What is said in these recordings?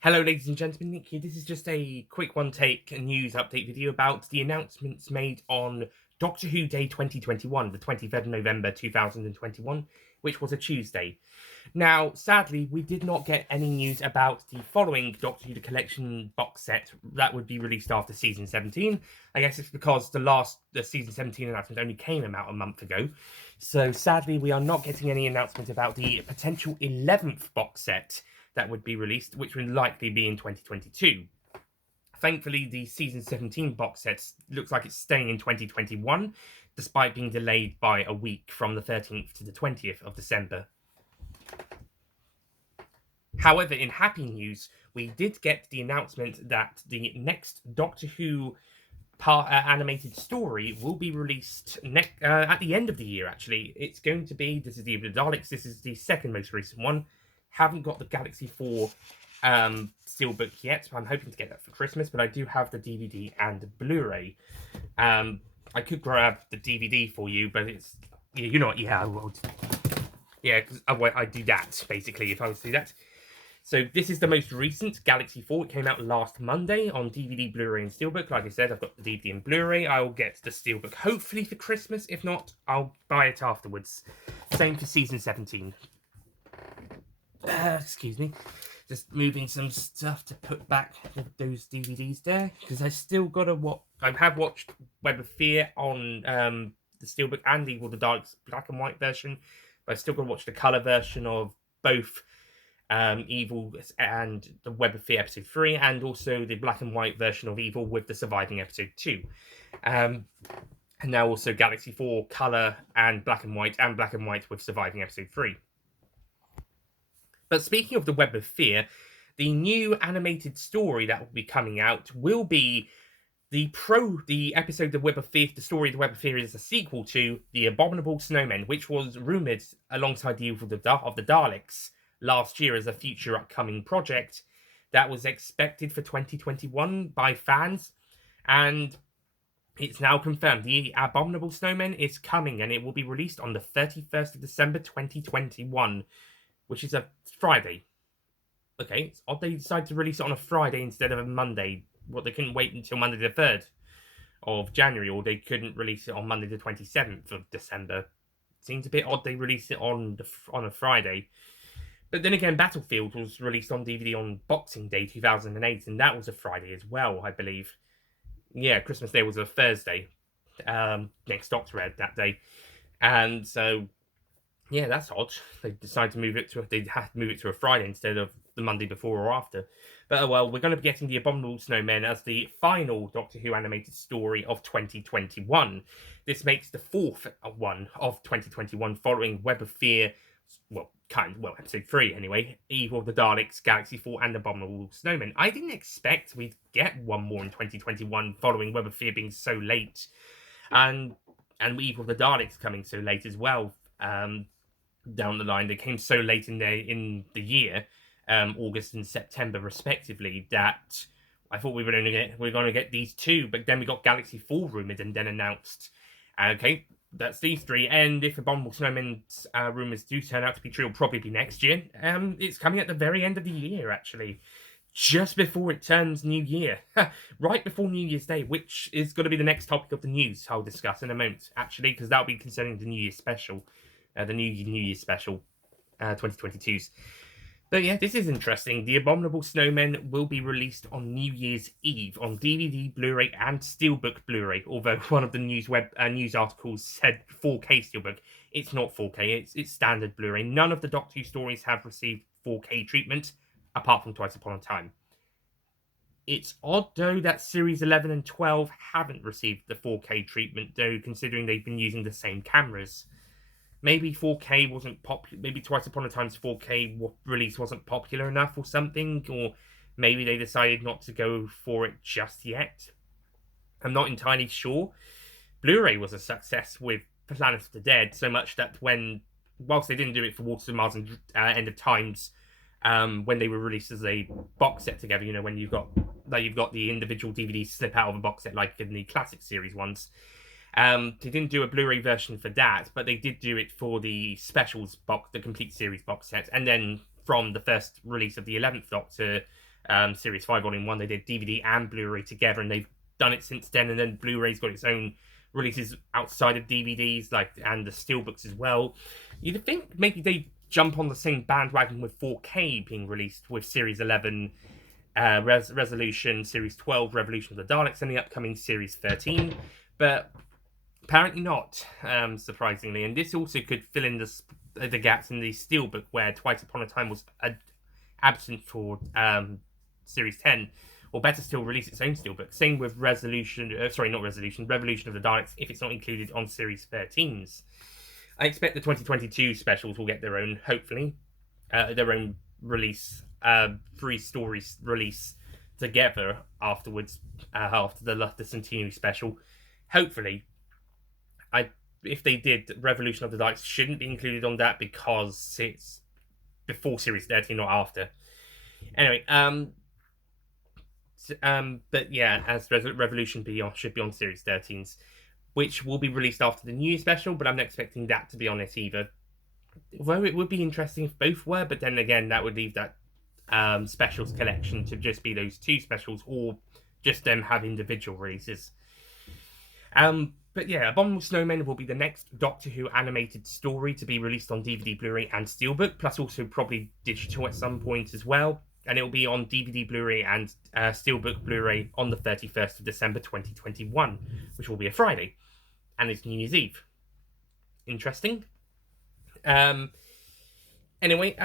Hello, ladies and gentlemen, Nick here. This is just a quick one-take news update video about the announcements made on Doctor Who Day 2021, the 23rd of November 2021, which was a Tuesday. Now, sadly, we did not get any news about the following Doctor Who The Collection box set that would be released after Season 17. I guess it's because the Season 17 announcement only came about a month ago. So, sadly, we are not getting any announcement about the potential 11th box set that would be released, which would likely be in 2022. Thankfully, the Season 17 box set looks like it's staying in 2021, despite being delayed by a week from the 13th to the 20th of December. However, in happy news, we did get the announcement that the next Doctor Who animated story will be released at the end of the year, actually. It's going to be, this is the Daleks, this is the second most recent one. Haven't got the Galaxy 4 steelbook yet. I'm hoping to get that for Christmas, but I do have the DVD and the Blu-ray. I could grab the DVD for you, but it's, you know what, yeah, I won't. Yeah, because I'd do that, basically, if I was to do that. So this is the most recent Galaxy 4. It came out last Monday on DVD, Blu-ray, and Steelbook. Like I said, I've got the DVD and Blu-ray. I'll get the Steelbook hopefully for Christmas. If not, I'll buy it afterwards. Same for Season 17. Excuse me. Just moving some stuff to put back those DVDs there. Because I still got to watch... I have watched Web of Fear on the Steelbook and Evil the Daleks black and white version. But I still got to watch the colour version of both Evil and the Web of Fear episode 3, and also the black and white version of Evil with the surviving episode 2. And now also Galaxy 4 colour and black and white with surviving episode 3. But speaking of the Web of Fear, the new animated story that will be coming out will be the episode of Web of Fear. The story of the Web of Fear is a sequel to the Abominable Snowmen, which was rumoured alongside the Evil of the Daleks last year as a future upcoming project that was expected for 2021 by fans, and it's now confirmed. The Abominable Snowmen is coming, and it will be released on the 31st of December 2021, which is a Friday. Okay, it's odd they decided to release it on a Friday instead of a Monday. What, they couldn't wait until Monday the 3rd of January, or they couldn't release it on Monday the 27th of December. Seems a bit odd they released it on a Friday. But then again, Battlefield was released on DVD on Boxing Day 2008, and that was a Friday as well, I believe. Yeah, Christmas Day was a Thursday. Next Doctor read that day. And so, yeah, that's odd. They decided to move it to a Friday instead of the Monday before or after. But well, we're going to be getting the Abominable Snowmen as the final Doctor Who animated story of 2021. This makes the fourth one of 2021, following Web of Fear, episode 3 anyway, Evil of the Daleks, Galaxy 4, and Abominable Snowmen. I didn't expect we'd get one more in 2021 following Web of Fear being so late, and Evil of the Daleks coming so late as well. Down the line, they came so late in the year, August and September respectively, that I thought we were going to get these two, but then we got Galaxy 4 rumored and then announced. Okay, that's these three, and if Abominable Snowmen's rumours do turn out to be true, it'll probably be next year. It's coming at the very end of the year, actually. Just before it turns New Year. Right before New Year's Day, which is going to be the next topic of the news I'll discuss in a moment, actually, because that'll be concerning the New Year special. The New Year special, 2022's. But yeah, this is interesting. The Abominable Snowmen will be released on New Year's Eve on DVD, Blu-ray, and Steelbook Blu-ray. Although one of the news articles said 4K Steelbook, it's not 4K. It's standard Blu-ray. None of the Doctor Who stories have received 4K treatment, apart from Twice Upon a Time. It's odd, though, that Series 11 and 12 haven't received the 4K treatment, though, considering they've been using the same cameras. Maybe 4K wasn't popular. Maybe Twice Upon a Time's 4K release wasn't popular enough or something. Or maybe they decided not to go for it just yet. I'm not entirely sure. Blu-ray was a success with Planet of the Dead, so much that whilst they didn't do it for Waters of Mars and End of Times, when they were released as a box set together, when you've got the individual DVDs slip out of a box set like in the classic series ones. They didn't do a Blu-ray version for that, but they did do it for the specials box, the complete series box set, and then from the first release of the 11th Doctor, Series 5 Volume 1. They did DVD and Blu-ray together, and they've done it since then. And then Blu-ray's got its own releases outside of DVDs, and the steelbooks as well. You'd think maybe they jump on the same bandwagon with 4K being released with Series 11 Resolution, Series 12 Revolution of the Daleks, and the upcoming Series 13. But apparently not, surprisingly. And this also could fill in the gaps in the steelbook where Twice Upon a Time was absent for Series 10. Or better still, release its own steelbook. Same with Revolution of the Daleks, if it's not included on Series 13s. I expect the 2022 specials will get their own, hopefully, their own release, 3 stories release together afterwards, after the Centenary special. Hopefully. If they did, Revolution of the Daleks shouldn't be included on that because it's before Series 13, not after. Anyway, but yeah, as Revolution should be on Series 13s, which will be released after the New Year special, but I'm not expecting that to be on it either. Although it would be interesting if both were, but then again, that would leave that specials collection to just be those 2 specials, or just them have individual releases. But yeah, Abominable Snowmen will be the next Doctor Who animated story to be released on DVD, Blu-ray, and Steelbook, plus also probably digital at some point as well. And it will be on DVD, Blu-ray, and Steelbook Blu-ray on the 31st of December 2021, which will be a Friday. And it's New Year's Eve. Interesting. Anyway,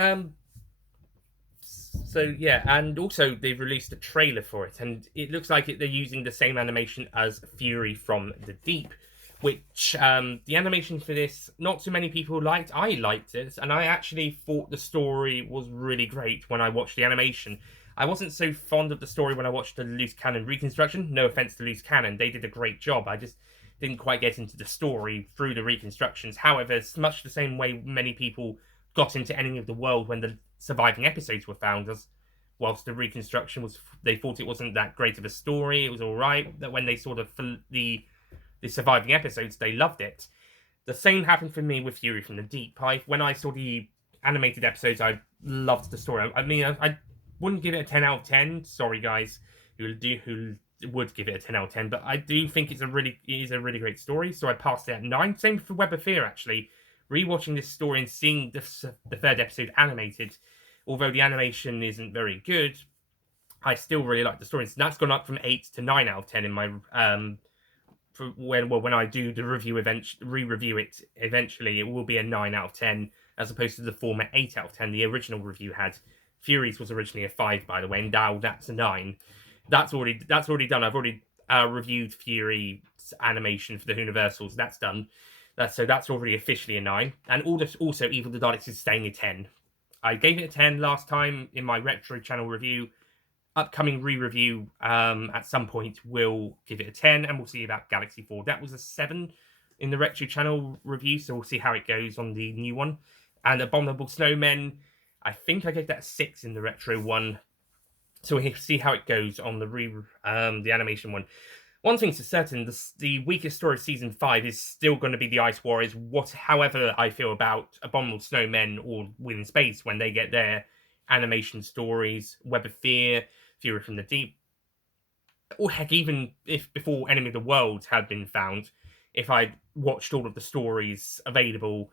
so yeah, and also they've released a trailer for it, and it looks like they're using the same animation as Fury from the Deep, which the animation for this, not too many people liked. I liked it, and I actually thought the story was really great when I watched the animation. I wasn't so fond of the story when I watched the Loose Cannon reconstruction. No offense to Loose Cannon, they did a great job. I just didn't quite get into the story through the reconstructions. However, it's much the same way many people got into Enemy of the World when the surviving episodes were found, as whilst the reconstruction was, they thought it wasn't that great of a story, it was alright, that when they saw the surviving episodes, they loved it. The same happened for me with Fury from the Deep. When I saw the animated episodes, I loved the story. I mean, I wouldn't give it a 10 out of 10. Sorry, guys, who would give it a 10 out of 10, but I do think it is a really great story, so I passed it at 9. Same for Web of Fear, actually. Rewatching this story and seeing the 3rd episode animated, although the animation isn't very good, I still really like the story. So that's gone up from 8 to 9 out of 10 in my when I do the review re-review it eventually, it will be a 9 out of 10 as opposed to the former 8 out of 10 the original review had. Fury's was originally a 5, by the way, and now that's a 9. That's already done. I've already reviewed Fury's animation for the Universals. That's done. So that's already officially a 9. And also Evil the Daleks is staying a 10. I gave it a 10 last time in my Retro Channel review. Upcoming re-review at some point will give it a 10, and we'll see about Galaxy 4. That was a 7 in the Retro Channel review, so we'll see how it goes on the new one. And Abominable Snowmen, I think I gave that a 6 in the Retro one. So we'll see how it goes on the animation one. One thing's for certain, the weakest story of Season 5 is still going to be the Ice Warriors. However I feel about Abominable Snowmen or Within Space when they get their animation stories, Web of Fear, Fury from the Deep, or heck, even if before Enemy of the World had been found, if I'd watched all of the stories available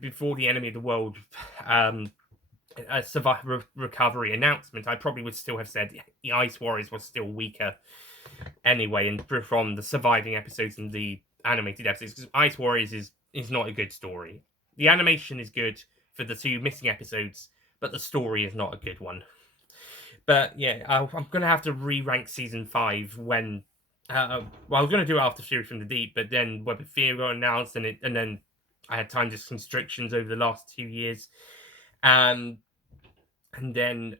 before the Enemy of the World recovery announcement, I probably would still have said the Ice Warriors was still weaker anyway, and from the surviving episodes and the animated episodes, because Ice Warriors is not a good story. The animation is good for the 2 missing episodes, but the story is not a good one. But yeah, I'm going to have to re-rank Season 5 when... I was going to do it after Fury from the Deep, but then Web of Fear got announced, and then I had time constrictions over the last 2 years. And then...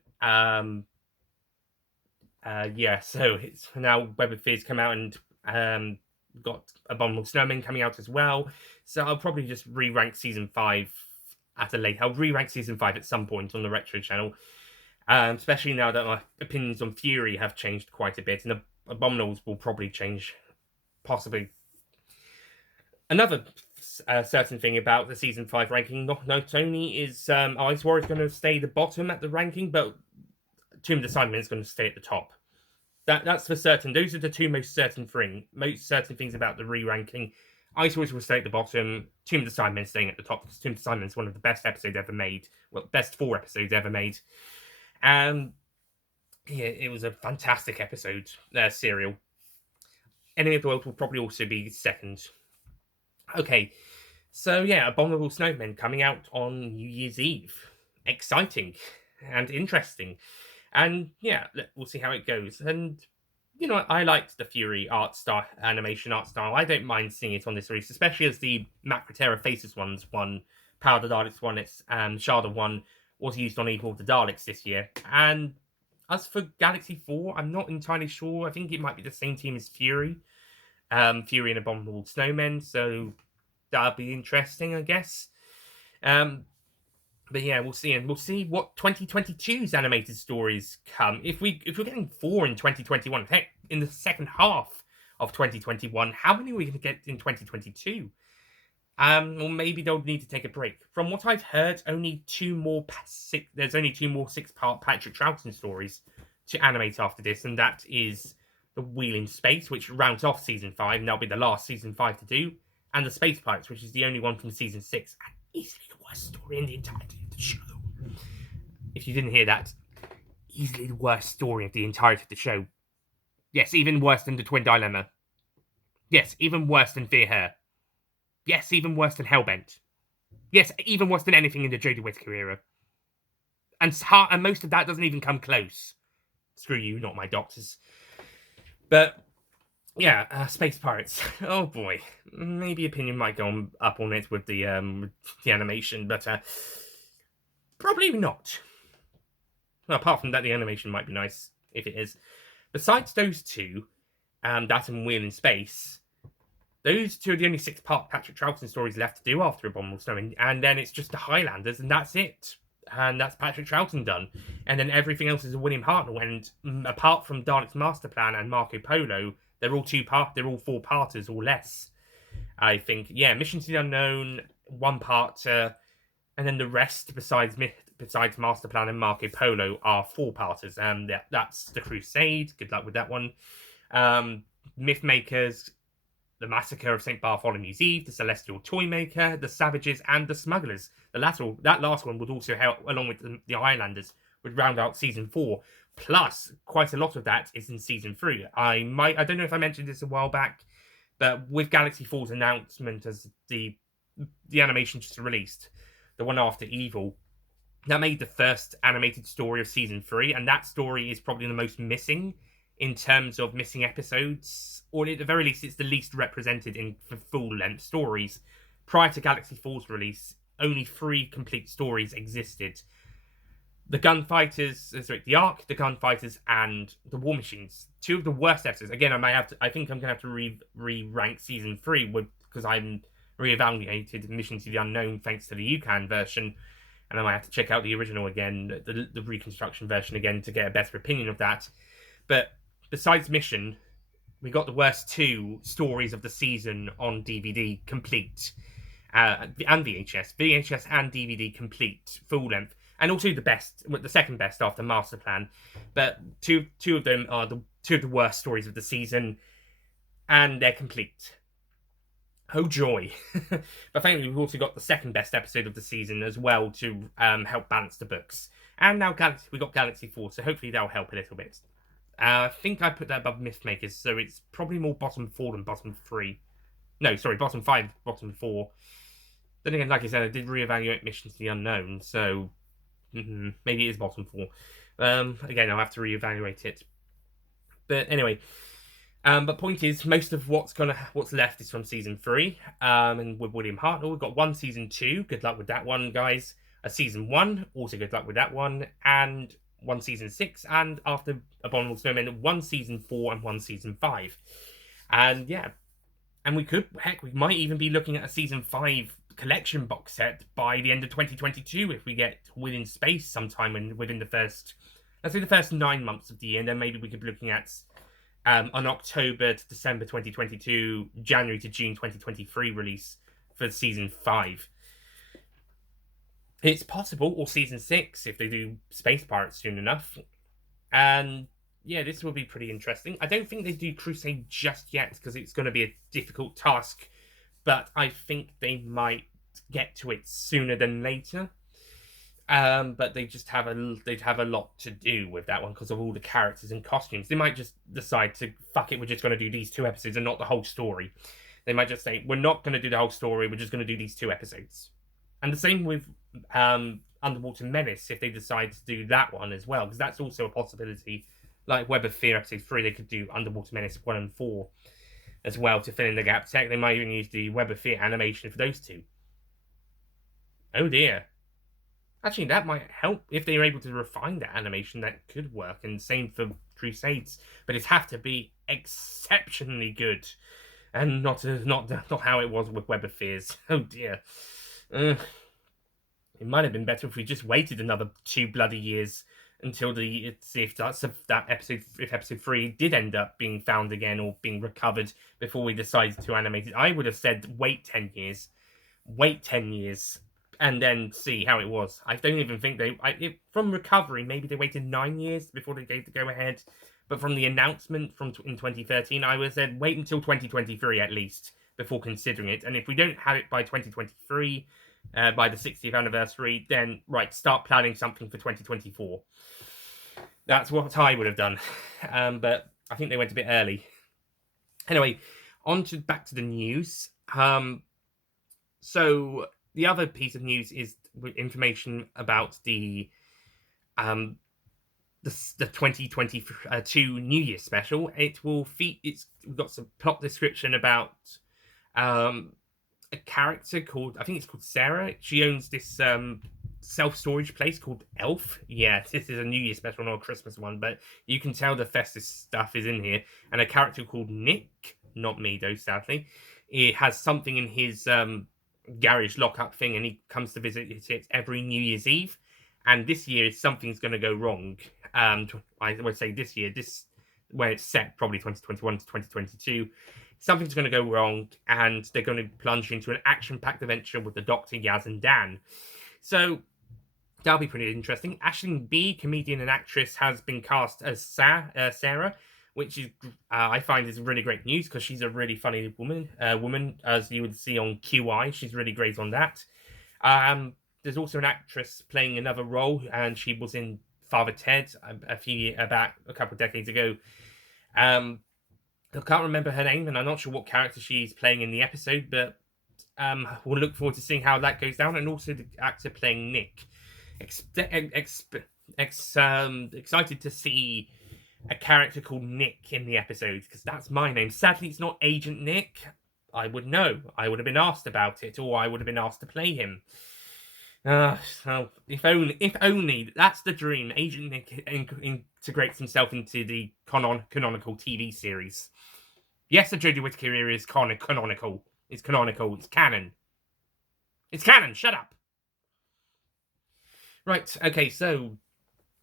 so it's now Web of Fear's come out, and got Abominable Snowmen coming out as well. So I'll probably just re-rank Season 5 I'll re-rank Season 5 at some point on the Retro Channel. Especially now that my opinions on Fury have changed quite a bit, and Abominables will probably change, possibly. Another certain thing about the Season 5 ranking, not only is Ice Warriors going to stay the bottom at the ranking, but Tomb of the Cybermen is going to stay at the top. That's for certain. Those are the two most certain things about the re-ranking. Ice Wars will stay at the bottom. Tomb of the Cybermen staying at the top because Tomb of the Cybermen is one of the best episodes ever made. Well, best 4 episodes ever made. And yeah, it was a fantastic episode. Serial. Enemy of the World will probably also be second. Okay, so yeah, Abominable Snowmen coming out on New Year's Eve. Exciting and interesting. And yeah, we'll see how it goes. And I liked the Fury animation art style. I don't mind seeing it on this release, especially as the Macroterra Faces one, Power of the Daleks one, it's Sharda one was used on Evil of the Daleks this year. And as for Galaxy 4, I'm not entirely sure. I think it might be the same team as Fury. Fury and Abominable Snowmen, so that'll be interesting, I guess. But yeah, we'll see, and we'll see what 2022's animated stories come. If we're getting 4 in 2021, heck, in the second half of 2021, how many are we going to get in 2022? Or maybe they'll need to take a break. From what I've heard, there's only 2 more 6-part Patrick Troughton stories to animate after this, and that is The Wheel in Space, which rounds off season 5, and that'll be the last season 5 to do, and The Space Pirates, which is the only one from season 6, and easily the worst story in the entirety of the show. If you didn't hear that, easily the worst story of the entirety of the show. Yes, even worse than The Twin Dilemma. Yes, even worse than Fear Her. Yes, even worse than Hellbent. Yes, even worse than anything in the Jodie Whittaker era. And most of that doesn't even come close. Screw you, not my doctors. But yeah, Space Pirates. Oh boy, maybe opinion might go up on it with the animation, but probably not. Well, apart from that, the animation might be nice if it is. Besides those two, that and Wheel in Space, those two are the only 6-part Patrick Troughton stories left to do after Abominable Snowmen, and then it's just the Highlanders, and that's it. And that's Patrick Troughton done. And then everything else is a William Hartnell, and apart from Dalek's Master Plan and Marco Polo, they're all 4-parters or less. I think, yeah, Mission to the Unknown, 1-part, and then the rest, besides Master Plan and Marco Polo, are 4-parters. And that's The Crusade, good luck with that one. Mythmakers, The Massacre of St. Bartholomew's Eve, The Celestial Toymaker, The Savages, and The Smugglers. That last one would also help, along with the Highlanders, would round out season 4. Plus, quite a lot of that is in season 3. I don't know if I mentioned this a while back, but with Galaxy 4's announcement as the animation just released, the one after Evil, that made the first animated story of season 3, and that story is probably the most missing in terms of missing episodes, or at the very least, it's the least represented in full-length stories. Prior to Galaxy 4's release, only 3 complete stories existed. The Ark, the Gunfighters, and the War Machines. 2 of the worst episodes. Again, I think I'm going to have to re-rank season 3 because I'm re-evaluated Mission to the Unknown thanks to the UCAN version, and I might have to check out the original again, the reconstruction version again, to get a better opinion of that. But besides Mission, we got the worst 2 stories of the season on DVD complete, and VHS and DVD complete, full length, and also the second best after Master Plan. But two of them are the 2 of the worst stories of the season, and they're complete. Oh joy! But thankfully, we've also got the second best episode of the season as well to help balance the books. And now we got Galaxy 4, so hopefully that'll help a little bit. I think I put that above Mythmakers, so it's probably more bottom 4 than bottom 3. No, sorry, bottom 5, bottom 4. Then again, like I said, I did reevaluate Mission to the Unknown, so maybe it is bottom 4. Again, I'll have to reevaluate it. But anyway, but point is, most of what's left is from season 3. And with William Hartnell, we've got 1 season 2. Good luck with that one, guys. A season 1, also good luck with that one, and 1 season 6, and after Abominable Snowmen, 1 season 4 and 1 season 5. And yeah, and we might even be looking at a season 5 collection box set by the end of 2022 if we get Wheel in Space sometime within the first 9 months of the year. And then maybe we could be looking at an October to December 2022, January to June 2023 release for season 5. It's possible, or season 6 if they do Space Pirates soon enough. And yeah, this will be pretty interesting. I don't think they do Crusade just yet because it's going to be a difficult task, but I think they might get to it sooner than later. But they'd have a lot to do with that one because of all the characters and costumes. They might just decide to fuck it. We're just going to do these 2 episodes and not the whole story. They might just say we're not going to do the whole story. We're just going to do these 2 episodes. And the same with Underwater Menace if they decide to do that one as well, because that's also a possibility. Like Web of Fear episode 3, they could do Underwater Menace 1 and 4 as well to fill in the gaps. They might even use the Web of Fear animation for those two. Oh dear. Actually, that might help if they're able to refine that animation. That could work, and same for Crusades. But it have to be exceptionally good, and not how it was with Web of Fears. Oh dear, it might have been better if we just waited another 2 bloody years until if episode 3 did end up being found again or being recovered before we decided to animate it. I would have said wait 10 years. Wait 10 years. And then see how it was. I don't even think from recovery, maybe they waited 9 years before they gave the go ahead. But from the announcement in 2013, I would have said wait until 2023 at least before considering it. And if we don't have it by 2023, by the 60th anniversary, then right, start planning something for 2024. That's what I would have done. But I think they went a bit early. Anyway, back to the news. So the other piece of news is information about the 2022 New Year special. It will we've got some plot description about a character called, I think it's called Sarah. She owns this self-storage place called Elf. Yeah, this is a New Year special, not a Christmas one, but you can tell the festive stuff is in here. And a character called Nick, not me though, sadly. He has something in his garage lockup thing, and he comes to visit it every New Year's Eve. And this year, something's going to go wrong. I would say this year, where it's set, probably 2021 to 2022, something's going to go wrong, and they're going to plunge into an action-packed adventure with the Doctor, Yaz, and Dan. So that'll be pretty interesting. Aisling B, comedian and actress, has been cast as Sarah, which is I find is really great news because she's a really funny woman, as you would see on QI. She's really great on that. There's also an actress playing another role, and she was in Father Ted about a couple of decades ago. I can't remember her name, and I'm not sure what character she's playing in the episode, but we'll look forward to seeing how that goes down. And also the actor playing Nick. Excited to see a character called Nick in the episode, because that's my name. Sadly, it's not Agent Nick. I would know. I would have been asked about it, or I would have been asked to play him. So if only that's the dream. Agent Nick integrates himself into the canonical TV series. Yes, the Jodie Whittaker era is canonical. It's canonical. It's canon. It's canon. Shut up. Right. Okay. So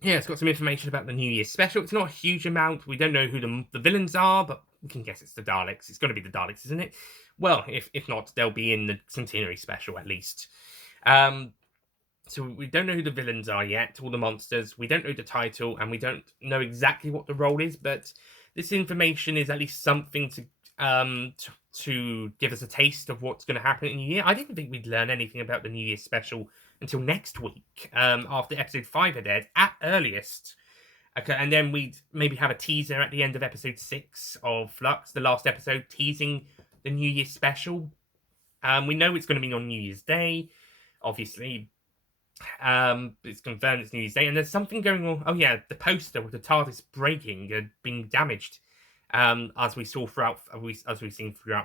yeah, it's got some information about the New Year special. It's not a huge amount. We don't know who the villains are, but we can guess it's the Daleks. It's going to be the Daleks, isn't it? Well, if not, they'll be in the Centenary special at least. So we don't know who the villains are yet, all the monsters. We don't know the title, and we don't know exactly what the role is, but this information is at least something to give us a taste of what's going to happen in the New Year. I didn't think we'd learn anything about the New Year special until next week, after episode 5 had aired, at earliest. Okay, and then we'd maybe have a teaser at the end of episode 6 of Flux, the last episode, teasing the New Year special. We know it's going to be on New Year's Day, obviously. It's confirmed it's New Year's Day, and there's something going on. Oh yeah, the poster with the TARDIS breaking and being damaged, as we've seen throughout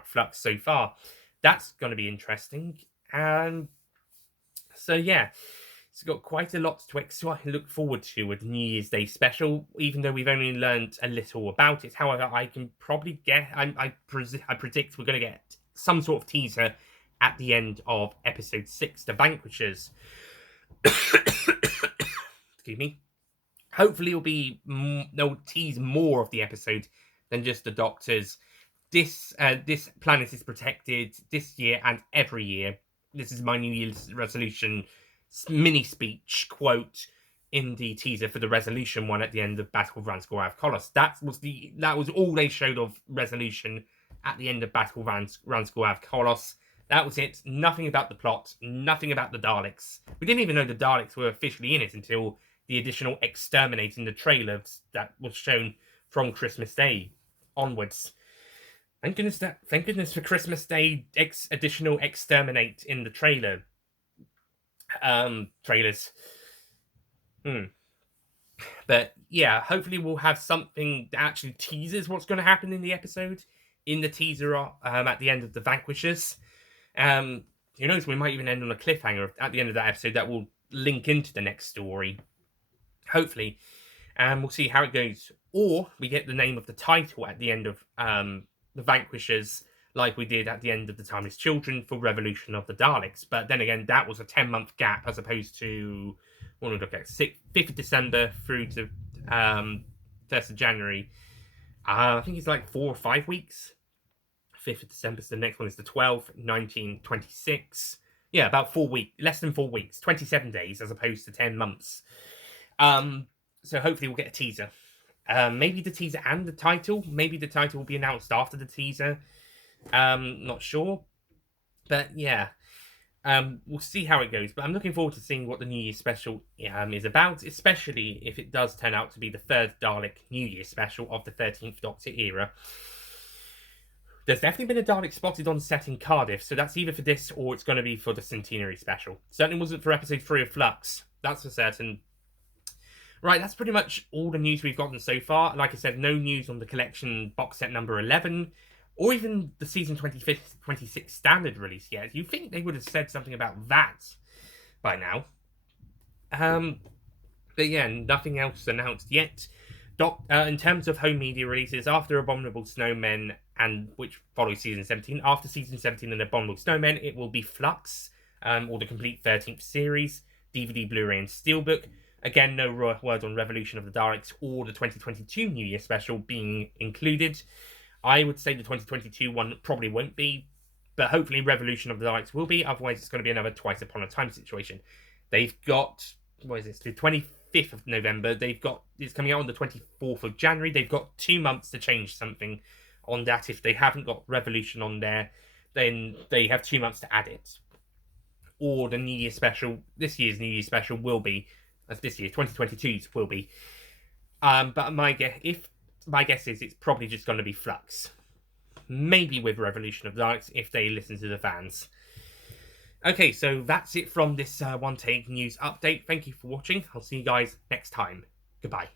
Flux so far. That's going to be interesting. So yeah, it's got quite a lot to look forward to with New Year's Day special, even though we've only learned a little about it. However, I can probably I predict we're going to get some sort of teaser at the end of episode 6, The Vanquishers. Excuse me. Hopefully they'll tease more of the episode than just the Doctors. This planet is protected this year and every year. This is my New Year's resolution mini speech quote. in the teaser for the resolution one at the end of Battle of Ranskorav Kolos. That was all they showed of resolution at the end of Battle of Ranskorav Kolos. That was it. Nothing about the plot. Nothing about the Daleks. We didn't even know the Daleks were officially in it until the additional exterminate in the trailer that was shown from Christmas Day onwards. Thank goodness for Christmas Day additional exterminate in the trailers. But yeah, hopefully we'll have something that actually teases what's going to happen in the episode in the teaser at the end of the Vanquishers. Who knows? We might even end on a cliffhanger at the end of that episode that will link into the next story. Hopefully, we'll see how it goes. Or we get the name of the title at the end of the Vanquishers, like we did at the end of the Timeless Children for Revolution of the Daleks. But then again, that was a 10-month gap as opposed to, what we look at, 5th of December through to 1st of January. I think it's like 4 or 5 weeks. 5th of December, so the next one is the 12th, 1926. Yeah, about 4 weeks, less than 4 weeks, 27 days as opposed to 10 months. So hopefully we'll get a teaser. Maybe the teaser and the title. Maybe the title will be announced after the teaser. Not sure. But yeah. We'll see how it goes. But I'm looking forward to seeing what the New Year special is about, especially if it does turn out to be the third Dalek New Year special of the 13th Doctor era. There's definitely been a Dalek spotted on set in Cardiff, so that's either for this or it's going to be for the Centenary special. Certainly wasn't for episode 3 of Flux. That's for certain. Right, that's pretty much all the news we've gotten so far. Like I said, no news on the collection box set number 11, or even the season 26 standard release yet. You'd think they would have said something about that by now. But yeah, nothing else announced yet. In terms of home media releases, after Abominable Snowmen, and which follows season 17, after season 17 and Abominable Snowmen, it will be Flux, or the complete 13th series, DVD, Blu-ray, and Steelbook. Again, no word on Revolution of the Daleks or the 2022 New Year special being included. I would say the 2022 one probably won't be, but hopefully Revolution of the Daleks will be, otherwise it's going to be another Twice Upon a Time situation. They've got, what is this, the 25th of November, it's coming out on the 24th of January, they've got 2 months to change something on that. If they haven't got Revolution on there, then they have 2 months to add it. Or the New Year special, this year's New Year special will be, as this year, 2022's will be. But my guess is it's probably just going to be Flux. Maybe with Revolution of the Daleks if they listen to the fans. Okay, so that's it from this one take news update. Thank you for watching. I'll see you guys next time. Goodbye.